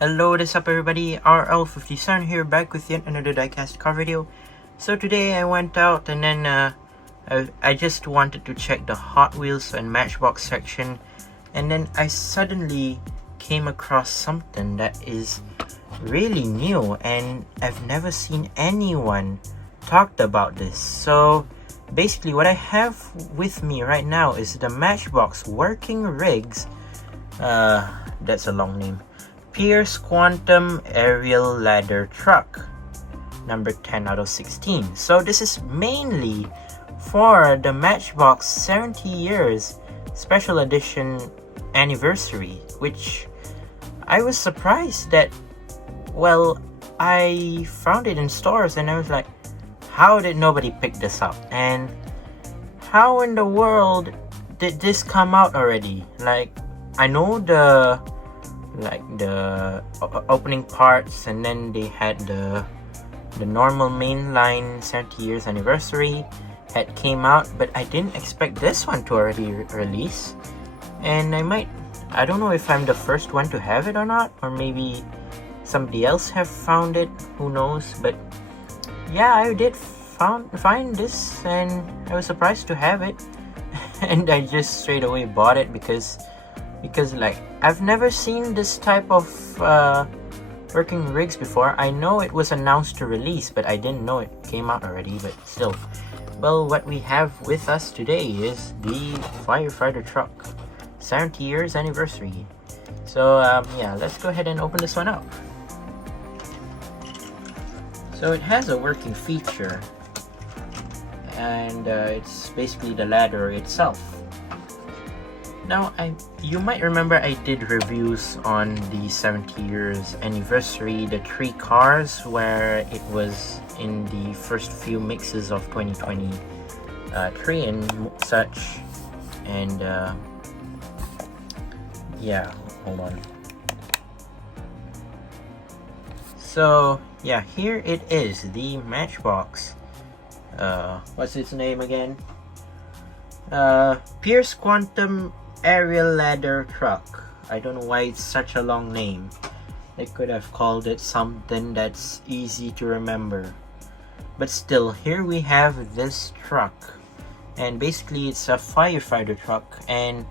Hello, what's up everybody, RL57 here, back with yet another diecast car video. So today I went out and then I just wanted to check the Hot Wheels and Matchbox section, and then I suddenly came across something that is really new and I've never seen anyone talked about this. So basically what I have with me right now is the Matchbox Workingrigs, that's a long name, Piercequantumaerialladdertruck, number 10 out of 16. So this is mainly for the Matchbox 70 years special edition anniversary, which I was surprised that, well, I found it in stores and I was like, how did nobody pick this up? And how in the world did this come out already? Like, I know the opening parts, and then they had the normal mainline 70 years anniversary had came out, but I didn't expect this one to already release. And I don't know if I'm the first one to have it or not, or maybe somebody else have found it, who knows. But yeah, I did find this and I was surprised to have it and I just straight away bought it because like I've never seen this type of Workingrigs before. I know it was announced to release, but I didn't know it came out already. But still, well, what we have with us today is the firefighter truck 70 years anniversary. So yeah, let's go ahead and open this one up. So it has a working feature, and it's basically the ladder itself. Now, you might remember I did reviews on the 70 years anniversary, the 3 cars, where it was in the first few mixes of 2023 and such. And yeah, hold on. So yeah, here it is, the Matchbox. What's its name again? Piercequantumaerialladdertruck. I don't know why it's such a long name. They could have called it something that's easy to remember. But still, here we have this truck. And basically it's a firefighter truck. And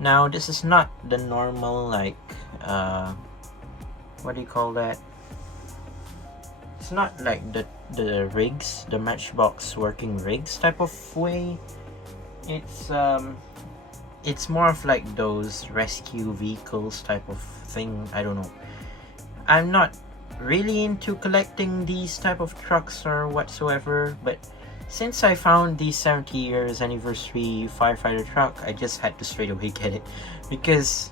now this is not the normal, like, what do you call that? It's not like the rigs, the Matchbox Workingrigs type of way. It's more of like those rescue vehicles type of thing. I don't know. I'm not really into collecting these type of trucks or whatsoever, but since I found the 70 years anniversary firefighter truck, I just had to straight away get it, because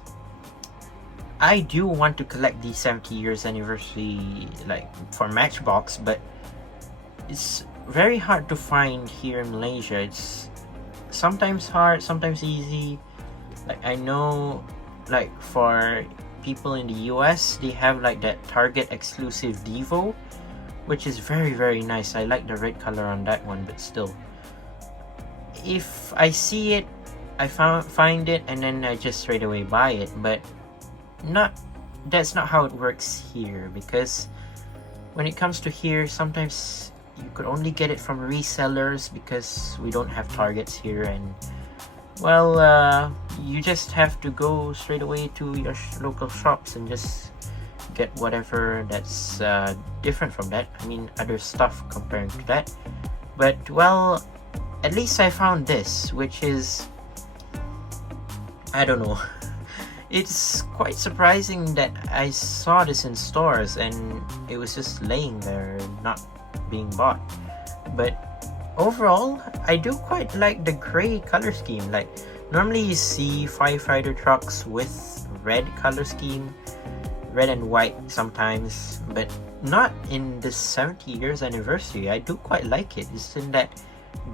I do want to collect the 70 years anniversary, like, for Matchbox, but it's very hard to find here in Malaysia. It's sometimes hard, sometimes easy. Like, I know, like, for people in the US, they have like that Target exclusive Devo, which is very, very nice. I like the red color on that one, but still, if I see it, I find it, and then I just straight away buy it. But that's not how it works here, because when it comes to here, sometimes you could only get it from resellers because we don't have Targets here, and well, you just have to go straight away to your local shops and just get whatever that's different from that. I mean, other stuff comparing to that. But well, at least I found this, which is, I don't know. It's quite surprising that I saw this in stores and it was just laying there, not being bought. But overall, I do quite like the gray color scheme. Like, normally you see firefighter trucks with red color scheme, red and white sometimes, but not in this 70 years anniversary. I do quite like it. It's in that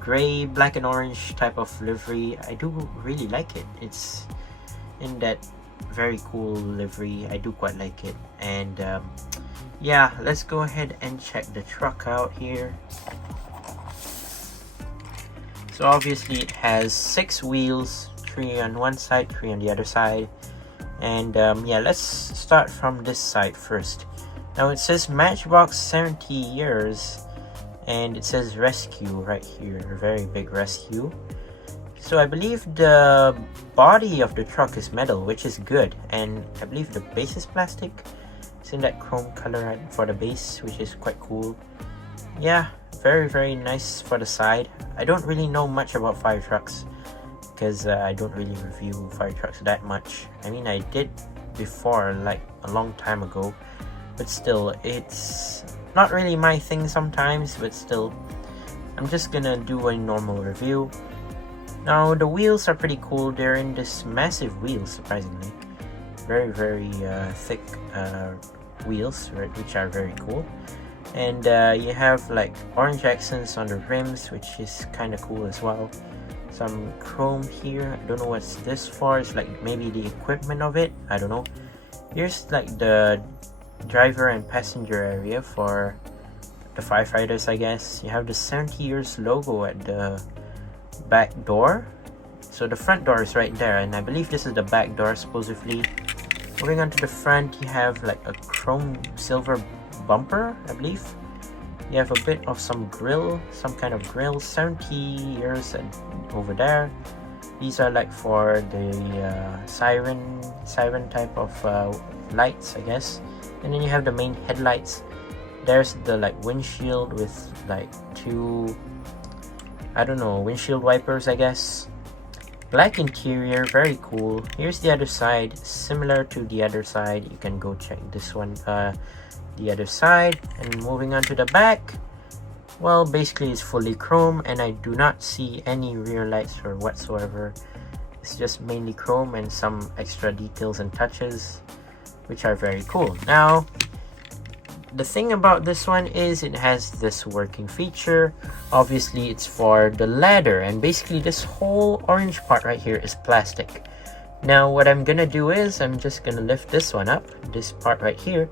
gray, black and orange type of livery. I do really like it. It's in that very cool livery. I do quite like it. And yeah, let's go ahead and check the truck out here. So obviously it has 6 wheels, 3 on one side, 3 on the other side. And yeah, let's start from this side first. Now it says Matchbox 70 years, and it says rescue right here, very big rescue. So I believe the body of the truck is metal, which is good, and I believe the base is plastic. It's in that chrome color for the base, which is quite cool. Yeah, very nice for the side. I don't really know much about fire trucks because I don't really review fire trucks that much. I mean, I did before, like a long time ago, but still, it's not really my thing sometimes. But still, I'm just gonna do a normal review. Now the wheels are pretty cool. They're in this massive wheels, surprisingly. Very thick wheels, right, which are very cool. And you have like orange accents on the rims, which is kind of cool as well. Some chrome here. I don't know what's this for. It's like maybe the equipment of it. I don't know. Here's like the driver and passenger area for the firefighters, I guess. You have the 70 years logo at the back door. So the front door is right there, and I believe this is the back door supposedly. Moving on to the front, you have like a chrome silver bumper, I believe. You have a bit of some grill, some kind of grill, 70 years over there. These are like for the siren type of lights, I guess. And then you have the main headlights. There's the like windshield with like two, I don't know, windshield wipers, I guess. Black interior, very cool. Here's the other side, similar to the other side. You can go check this one, the other side. And moving on to the back, well, basically it's fully chrome, and I do not see any rear lights or whatsoever. It's just mainly chrome and some extra details and touches, which are very cool. Now, the thing about this one is it has this working feature. Obviously it's for the ladder, and basically this whole orange part right here is plastic. Now what I'm gonna do is I'm just gonna lift this one up, this part right here,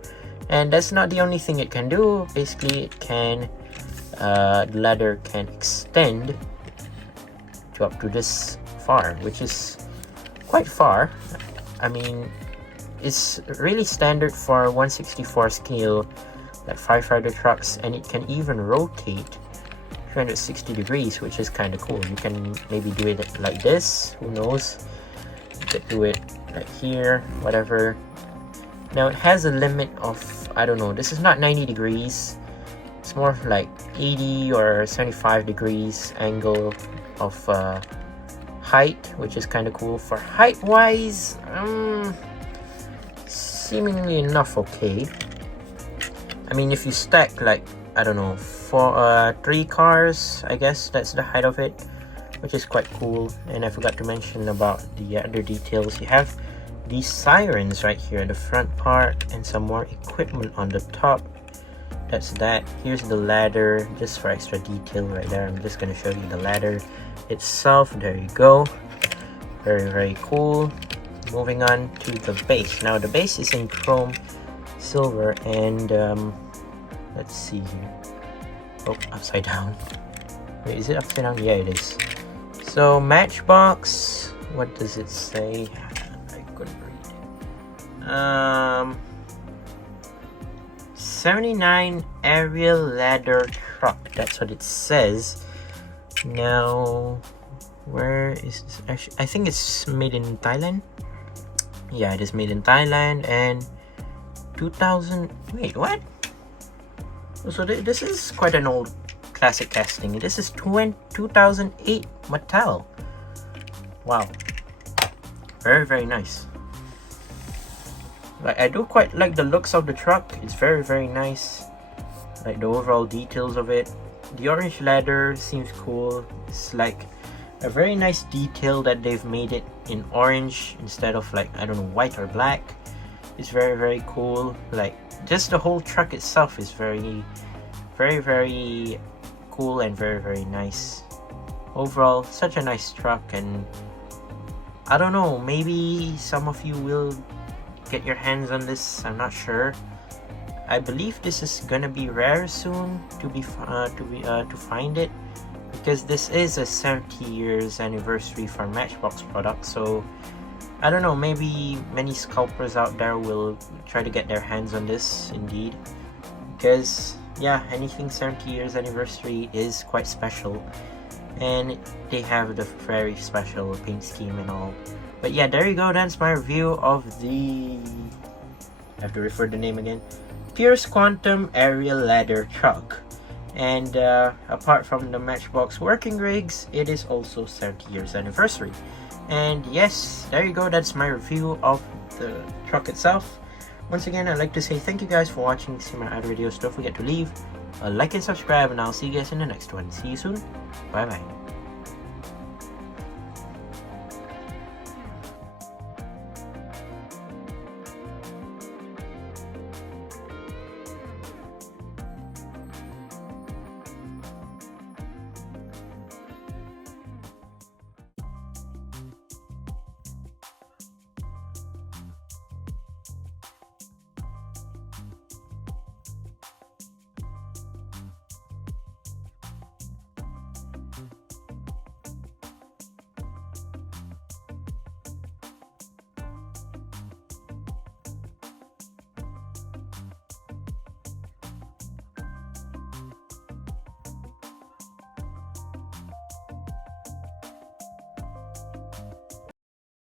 and that's not the only thing it can do. Basically it can the ladder can extend to up to this far, which is quite far. I mean, it's really standard for 1/64 scale like firefighter trucks, and it can even rotate 360 degrees, which is kind of cool. You can maybe do it like this, who knows, you could do it like here, whatever. Now it has a limit of, I don't know, this is not 90 degrees, it's more of like 80 or 75 degrees angle of height, which is kind of cool. For height wise, seemingly enough okay. I mean, if you stack like, I don't know, 3 cars, I guess that's the height of it, which is quite cool. And I forgot to mention about the other details. You have these sirens right here, the front part, and some more equipment on the top. That's that. Here's the ladder, just for extra detail right there. I'm just gonna show you the ladder itself. There you go. Very cool. Moving on to the base. Now the base is in chrome silver, and let's see here. Oh, upside down. Wait, is it upside down? Yeah, it is. So Matchbox, what does it say? I couldn't read. 79 aerial ladder truck. That's what it says. Now, where is this? Actually, I think it's made in Thailand. Yeah, it is made in Thailand, and 2000. Wait, what? So this is quite an old classic casting. This is 2008 Mattel. Wow, very nice. Like, I do quite like the looks of the truck. It's very nice. Like the overall details of it. The orange ladder seems cool. It's like a very nice detail that they've made it in orange instead of like, I don't know, white or black. It's very cool. Like just the whole truck itself is very cool and very nice. Overall, such a nice truck, and I don't know, maybe some of you will get your hands on this. I'm not sure. I believe this is gonna be rare soon to find it, because this is a 70 years anniversary for Matchbox product. So I don't know, maybe many scalpers out there will try to get their hands on this indeed, because yeah, anything 70 years anniversary is quite special, and they have the very special paint scheme and all. But yeah, there you go, that's my review of the, I have to refer the name again, Piercequantumaerialladdertruck. And apart from the Matchbox Workingrigs, it is also 70 years anniversary. And yes, there you go, that's my review of the truck itself. Once again, I'd like to say thank you guys for watching. See my other videos, don't forget to leave a like and subscribe, and I'll see you guys in the next one. See you soon, bye bye.